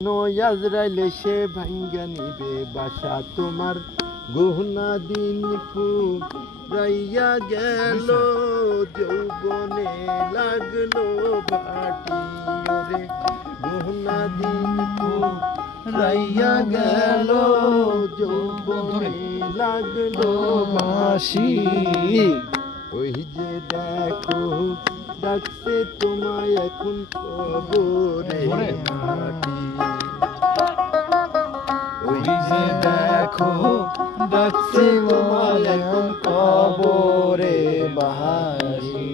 আজরাইল এসে ভাঙ্গা নিবে বাসা তোমার গহনা দিন ফুরাইয়া গেল যৌবনে লাগলো ভাটি ওরে গহনা দিন ফুরাইয়া গেল যৌবনে লাগলো বাসি ওই যে দেখো ডাকছে তোমায় এখন কবরে মাটি ওই যে দেখো ডাকছে তোমায় এখন কবরে বাসি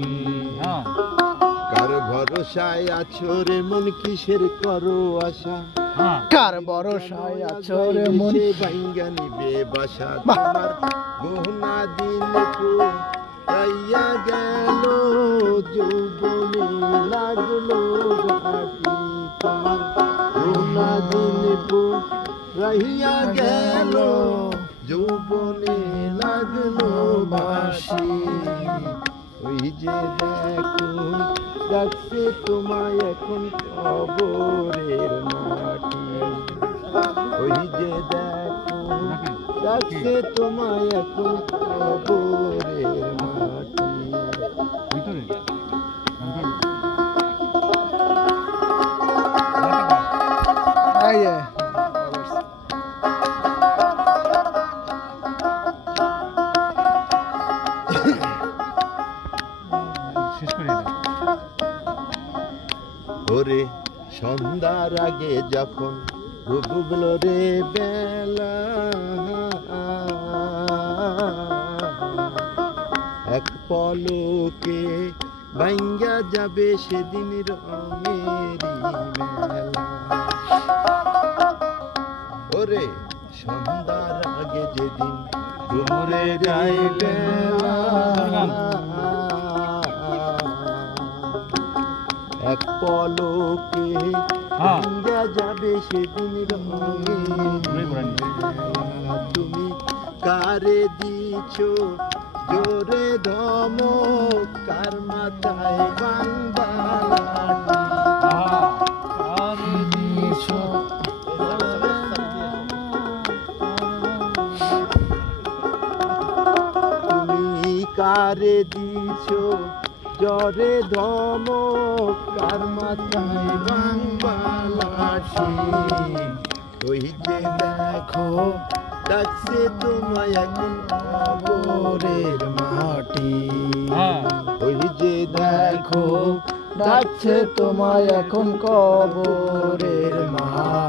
কার ভরসায় আছো রে মন কিসের করো আশা কার ভরসায় আছো রে মন ভাঙ্গা নিবে বাসা তোমার গহনা দিন ফুরাইয়া গেল যৌবনে লাগলো ঘাটি তোমার গহনা দিন ফুরাইয়া গেল যৌবনে লাগলো বাসি ওই যে দেখো ডাকছে তোমায় এখন কবরের মাটি ওই যে দেখো ডাকছে তোমায় এখন কবরের মাটি ওরে সন্ধ্যার আগে যখন ডুবলো রে বেলা এক পলকে ভাঙ্গা যাবে সেদিন রঙেরি মেলা ওরে সন্ধ্যার আগে যেদিন ডুবরে যায় বেলা এক পলকে ভাঙ্গা যাবে সেদিন তুমি কারে দিছো জোরে ধমক কার মাথায় বাংলা কারে দিছো তুমি কারে দিছো জরে ধমক কার মাথায় বাংলাশি ওই যে দেখো ডাকছে তোমায় এখন কবরের মাটি ওই যে দেখো ডাকছে তোমায় এখন কবরের মাটি।